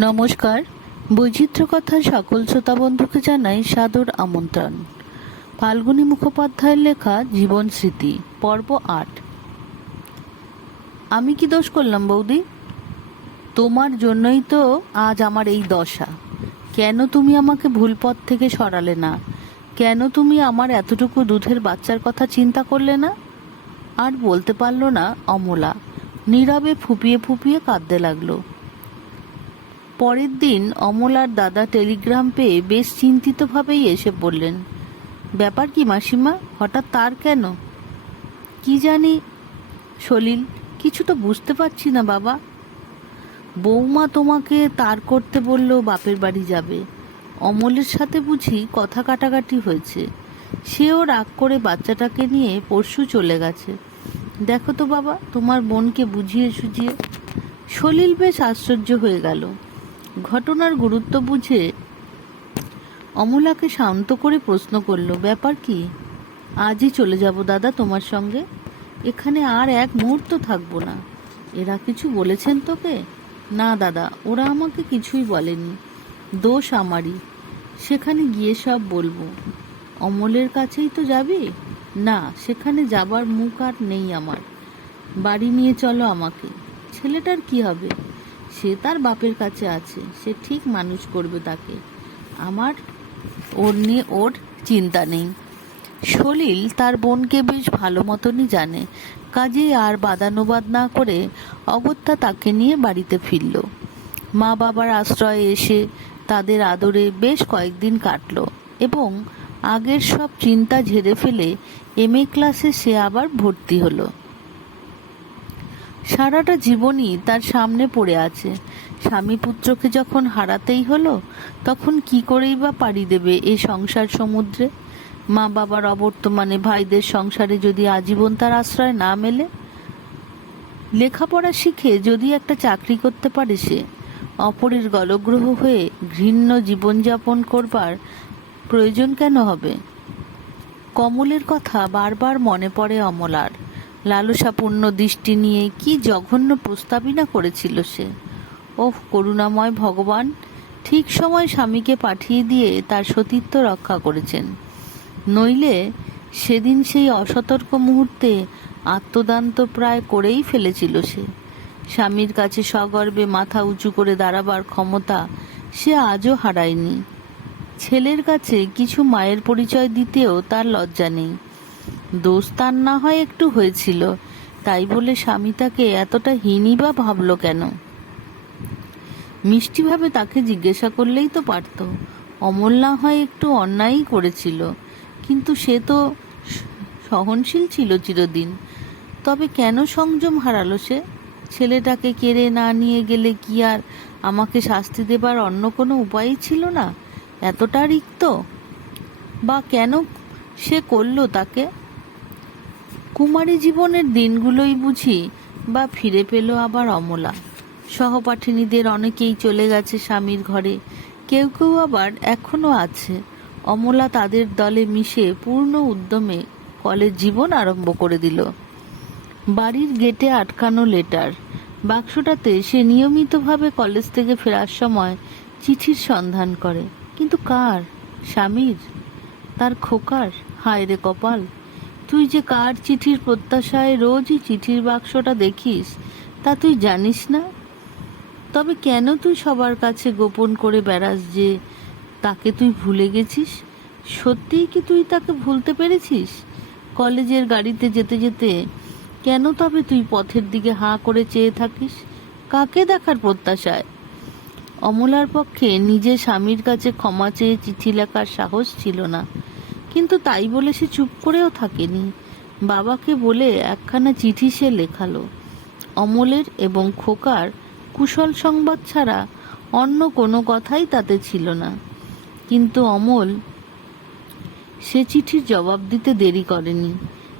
নমস্কার। বৈচিত্র্য কথার সকল শ্রোতা বন্ধুকে জানাই সাদর আমন্ত্রণ। ফাল্গুনী মুখোপাধ্যায়ের লেখা জীবন স্মৃতি, পর্ব আট। আমি কি দোষ করলাম বৌদি? তোমার জন্যই তো আজ আমার এই দশা। কেন তুমি আমাকে ভুল পথ থেকে সরালে না? কেন তুমি আমার এতটুকু দুধের বাচ্চার কথা চিন্তা করলে না? আর বলতে পারল না অমলা। নীরবে ফুপিয়ে ফুপিয়ে কাঁদতে লাগল। পরের দিন অমলার দাদা টেলিগ্রাম পেয়ে বেশ চিন্তিতভাবেই এসে বললেন ব্যাপার কি মাসিমা? হঠাৎ তার কেন? কি জানি? সলিল, কিছু তো বুঝতে পারছি না বাবা। বৌমা তোমাকে তার করতে বলল বাপের বাড়ি যাবে। অমলের সাথে বুঝি কথা কাটাকাটি হয়েছে। সেও রাগ করে বাচ্চাটাকে নিয়ে পরশু চলে গেছে। দেখো তো বাবা, তোমার বোনকে বুঝিয়ে সুঝিয়ে। সলিল বেশ আশ্চর্য হয়ে গেল। ঘটনার গুরুত্ব বুঝে অমলাকে শান্ত করে প্রশ্ন করল, ব্যাপার কি? আজই চলে যাব দাদা তোমার সঙ্গে? এখানে আর এক মুহূর্ত থাকব না। এরা কিছু বলেছেন তোকে? না দাদা, ওরা আমাকে কিছুই বলেনি। দোষ আমারই। সেখানে গিয়ে সব বলব। অমলের কাছেই তো যাবি? না, সেখানে যাবার মুখ আর নেই আমার। বাড়ি নিয়ে চলো আমাকে। ছেলেটার কি হবে? সে তার বাপের কাছে আছে, সে ঠিক মানুষ করবে তাকে। আমার ওর নিয়ে ওর চিন্তা নেই। সলিল তার বোনকে বেশ ভালো মতনই জানে। কাজেই আর বাদানুবাদ না করে অগত্যা তাকে নিয়ে বাড়িতে ফিরল। মা বাবার আশ্রয়ে এসে তাদের আদরে বেশ কয়েকদিন কাটলো এবং আগের সব চিন্তা ঝেড়ে ফেলে এম ক্লাসে সে আবার ভর্তি হলো। সারাটা জীবনই তার সামনে পড়ে আছে। স্বামী পুত্রকে যখন হারাতেই হলো, তখন কি করেই বা পাড়ি দেবে এই সংসার সমুদ্রে? মা বাবার অবর্তমানে ভাইদের সংসারে যদি আজীবন তার আশ্রয় না মেলে? লেখাপড়া শিখে যদি একটা চাকরি করতে পারে সে, অপরের গলগ্রহ হয়ে ঘৃণ্য জীবনযাপন করবার প্রয়োজন কেন হবে? কমলের কথা বারবার মনে পড়ে অমলার। লালসাপূর্ণ দৃষ্টি নিয়ে কি জঘন্য প্রস্তাবই না করেছিল সে। ওহ, করুণাময় ভগবান, ঠিক সময় স্বামীকে পাঠিয়ে দিয়ে তার সতীত্ব রক্ষা করেছেন। নইলে সেদিন সেই অসতর্ক মুহূর্তে আত্মদান্ত প্রায় করেই ফেলেছিল সে। স্বামীর কাছে সগর্বে মাথা উঁচু করে দাঁড়াবার ক্ষমতা সে আজও হারায়নি। ছেলের কাছে কিছু মায়ের পরিচয় দিতেও তার লজ্জা নেই। দোষ তার না হয় একটু হয়েছিল, তাই বলে স্বামী তাকে এতটা হীনই বা ভাবলো কেন? মিষ্টিভাবে তাকে জিজ্ঞাসা করলেই তো পারত, অমল না হয় একটু অন্যায়ই করেছিল, কিন্তু সে তো সহনশীল ছিল চিরদিন। তবে কেন সংযম হারালো সে? ছেলেটাকে কেড়ে না নিয়ে গেলে কি আর আমাকে শাস্তি দেবার অন্য কোনো উপায়ই ছিল না? এতটা রিক্ত? বা কেন সে করল তাকে? কুমারী জীবনের দিনগুলোই বুঝি বা ফিরে পেল আবার অমলা। সহপাঠিনীদের অনেকেই চলে গেছে স্বামীর ঘরে। কেউ কেউ আবার এখনও আছে। অমলা তাদের দলে মিশে পূর্ণ উদ্যমে কলেজ জীবন আরম্ভ করে দিল। বাড়ির গেটে আটকানো লেটার। বাক্সটাতে সে নিয়মিতভাবে কলেজ থেকে ফেরার সময় চিঠির সন্ধান করে। কিন্তু কার? স্বামীর? তার খোকার? হায় রে কপাল। তুই যে কার চিঠির প্রত্যাশায় রোজই চিঠির বাক্সটা দেখিস, তা তুই জানিস না? তবে কেন তুই সবার কাছে গোপন করে বেড়াস যে তাকে তুই ভুলে গেছিস? সত্যিই কি তুই তাকে ভুলতে পেরেছিস? কলেজের গাড়িতে যেতে যেতে কেন তবে তুই পথের দিকে হাঁ করে চেয়ে থাকিস? কাকে দেখার প্রত্যাশায়? অমলার পক্ষে নিজের স্বামীর কাছে ক্ষমা চেয়ে চিঠি লেখার সাহস ছিল না। কিন্তু তাই বলে সে চুপ করেও থাকেনি। বাবাকে বলে একখানা চিঠি সে লেখালো। অমলের এবং খোকার কুশল সংবাদ ছাড়া অন্য কোনো কথাই তাতে ছিল না। কিন্তু অমল সে চিঠির জবাব দিতে দেরি করেনি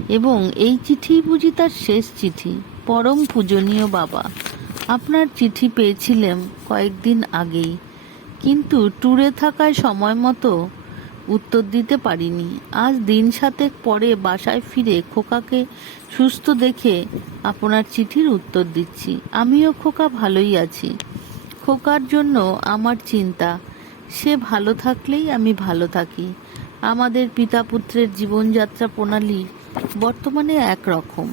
এবং এই চিঠি বুঝি তার শেষ চিঠি, পরম পূজনীয় বাবা। আপনার চিঠি পেয়েছিলাম কয়েকদিন আগেই। কিন্তু ট্যুরে থাকায় সময় মতো উত্তর দিতে পারিনি। আজ দিন সাতেক পরে বাসায় ফিরে খোকাকে সুস্থ দেখে আপনার চিঠির উত্তর দিচ্ছি। আমিও খোকা ভালোই আছি। খোকার জন্য আমার চিন্তা, সে ভালো থাকলেই আমি ভালো থাকি। আমাদের পিতা পুত্রের জীবনযাত্রা প্রণালী বর্তমানে একরকম।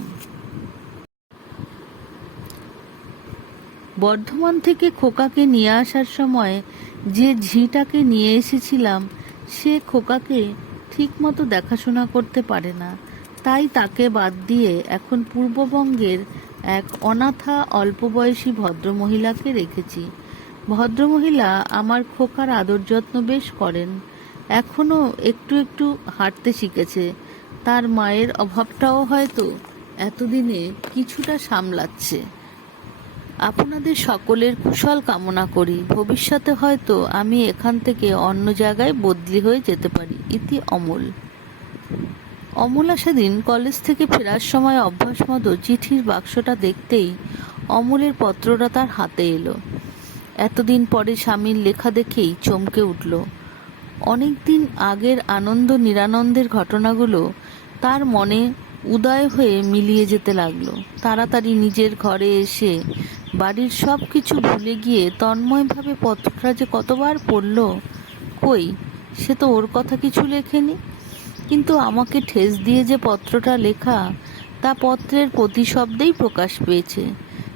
বর্ধমান থেকে খোকাকে নিয়ে আসার সময় যে ঝিটাকে নিয়ে এসেছিলাম, সে খোকাকে ঠিকমতো দেখাশোনা করতে পারে না। তাই তাকে বাদ দিয়ে এখন পূর্ববঙ্গের এক অনাথা অল্প বয়সী ভদ্রমহিলাকে রেখেছি। ভদ্রমহিলা আমার খোকার আদর যত্ন বেশ করেন। এখনও একটু একটু হাঁটতে শিখেছে। তার মায়ের অভাবটাও হয়তো এতদিনে কিছুটা সামলাচ্ছে। আপনাদের সকলের কুশল কামনা করি। ভবিষ্যতে হয়তো আমি এখান থেকে অন্য জায়গায় বদলি হয়ে যেতে পারি। ইতি অমল। অমলা সেদিন কলেজ থেকে ফেরার সময় অভ্যাস মতো চিঠির বাক্সটা দেখতেই অমলের পত্রটা তার হাতে এলো। এতদিন পরে স্বামীর লেখা দেখেই চমকে উঠল। অনেক দিন আগের আনন্দ নিরানন্দের ঘটনাগুলো তার মনে উদয় হয়ে মিলিয়ে যেতে লাগল। তাড়াতাড়ি নিজের ঘরে এসে বাড়ির সব কিছু ভুলে গিয়ে তন্ময়ভাবে পত্রটা যে কতবার পড়ল, কই? সে তো ওর কথা কিছু লেখেনি। কিন্তু আমাকে ঠেস দিয়ে যে পত্রটা লেখা, তা পত্রের প্রতি শব্দেই প্রকাশ পেয়েছে।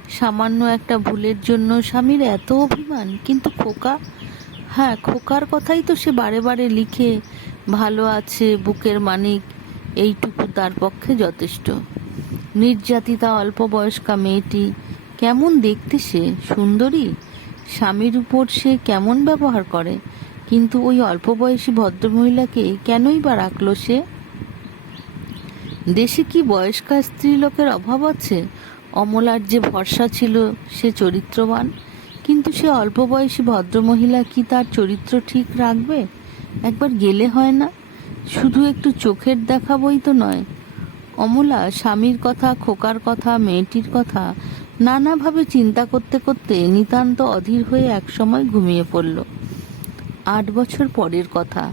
সামান্য একটা ভুলের জন্য স্বামীর এত অভিমান, কিন্তু খোকা? হ্যাঁ খোকার কথাই তো সে বারে বারে লিখে, ভালো আছে বুকের মানিক, এইটুকু তার পক্ষে যথেষ্ট। নির্যাতিতা অল্প বয়স্কা মেয়েটি কেমন দেখতে সে, সুন্দরী? স্বামীর উপর সে কেমন ব্যবহার করে? কিন্তু ওই অল্প বয়সী ভদ্রমহিলাকে কেনই বা রাখল সে? দেশে কি বয়স্কা স্ত্রীলোকের অভাব আছে? অমলার যে ভরসা ছিল, সে চরিত্রবান। কিন্তু সে অল্প বয়সী ভদ্রমহিলা কি তার চরিত্র ঠিক রাখবে? একবার গেলে হয় না? শুধু একটু চোখের দেখাবই তো নয়। অমলা স্বামীর কথা, খোকার কথা, মেয়েটির কথা নানাভাবে চিন্তা করতে করতে নিতান্ত অধীর হয়ে একসময় ঘুমিয়ে পড়ল। আট বছর পরের কথা।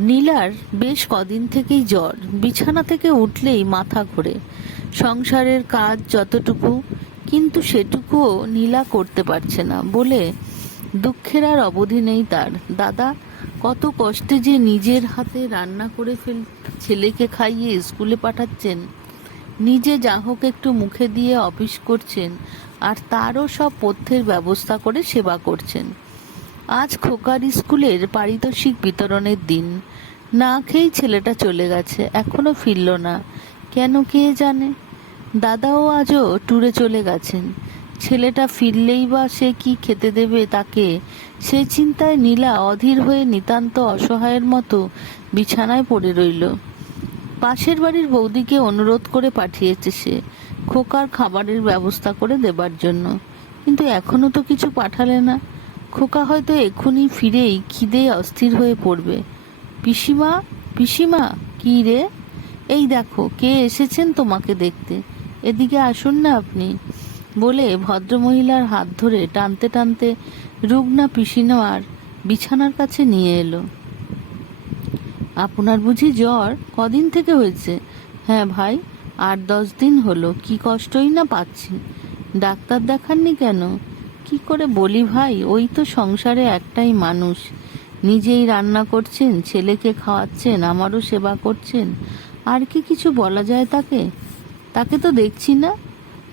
নীলার বেশ কদিন থেকেই জ্বর। বিছানা থেকে উঠলেই মাথা ঘোরে। সংসারের কাজ যতটুকু, কিন্তু সেটুকুও নীলা করতে পারছে না বলে দুঃখের আর অবধি নেই তার। দাদা, কত কষ্টে যে নিজের হাতে রান্না করে ফেল ছেলেকে খাইয়ে স্কুলে পাঠাচ্ছেন। নিজে যা হোক একটু মুখে দিয়ে অফিস করছেন আর তারও সব পথ্যের ব্যবস্থা করে সেবা করছেন। আজ খোকার স্কুলের পারিতোষিক বিতরণের দিন। না খেয়েই ছেলেটা চলে গেছে, এখনও ফিরল না। কেন কে জানে? দাদাও আজও ট্যুরে চলে গেছেন। ছেলেটা ফিরলেই বা সে কি খেতে দেবে তাকে? সে চিন্তায় নীলা অধীর হয়ে নিতান্ত অসহায়ের মতো বিছানায় পড়ে রইল। পাশের বাড়ির বৌদিকে অনুরোধ করে পাঠিয়েছে সে। খোকার খাবারের ব্যবস্থা করে দেবার জন্য। কিন্তু এখনও তো কিছু পাঠালে না। খোকা হয়তো এক্ষুনি ফিরেই খিদে অস্থির হয়ে পড়বে। পিসিমা পিসিমা, কি রে? এই দেখো, কে এসেছেন তোমাকে দেখতে? এদিকে আসুন না আপনি। বলে ভদ্রমহিলার হাত ধরে টানতে টানতে রুগনা পিসিনোয়ার বিছানার কাছে নিয়ে এলো। আপনার বুঝি জ্বর? কদিন থেকে হয়েছে? হ্যাঁ ভাই, আট দশ দিন হলো। কি কষ্টই না পাচ্ছি। ডাক্তার দেখাননি কেন? কি করে বলি ভাই, ওই তো সংসারে একটাই মানুষ। নিজেই রান্না করছেন, ছেলেকে খাওয়াচ্ছেন, আমারও সেবা করছেন। আর কি কিছু বলা যায় তাকে? তাকে তো দেখছি না।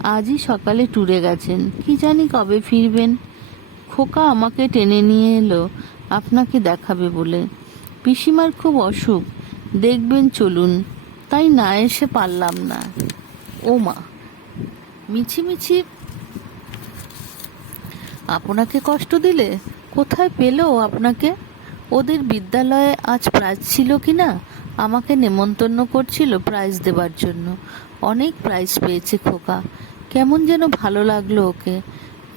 আজই সকালে ট্যুরে গেছেন। কি জানি কবে ফিরবেন। খোকা আমাকে টেনে নিয়ে এলো। আপনাকে দেখাবে বলে। পিসিমার খুব অসুখ। দেখবেন চলুন। তাই না এসে পারলাম না। ও মা। মিছিমিছি আপনাকে কষ্ট দিলে? কোথায় পেল আপনাকে? ওদের বিদ্যালয়ে আজ প্রাইজ ছিল কি না আমাকে নেমন্তন্ন করছিল প্রাইজ দেবার জন্য। অনেক প্রাইজ পেয়েছে খোকা। কেমন যেন ভালো লাগল ওকে।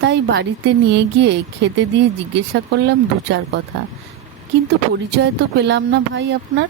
তাই বাড়িতে নিয়ে গিয়ে খেতে দিয়ে জিজ্ঞাসা করলাম দু চার কথা। কিন্তু পরিচয় তো পেলাম না ভাই আপনার।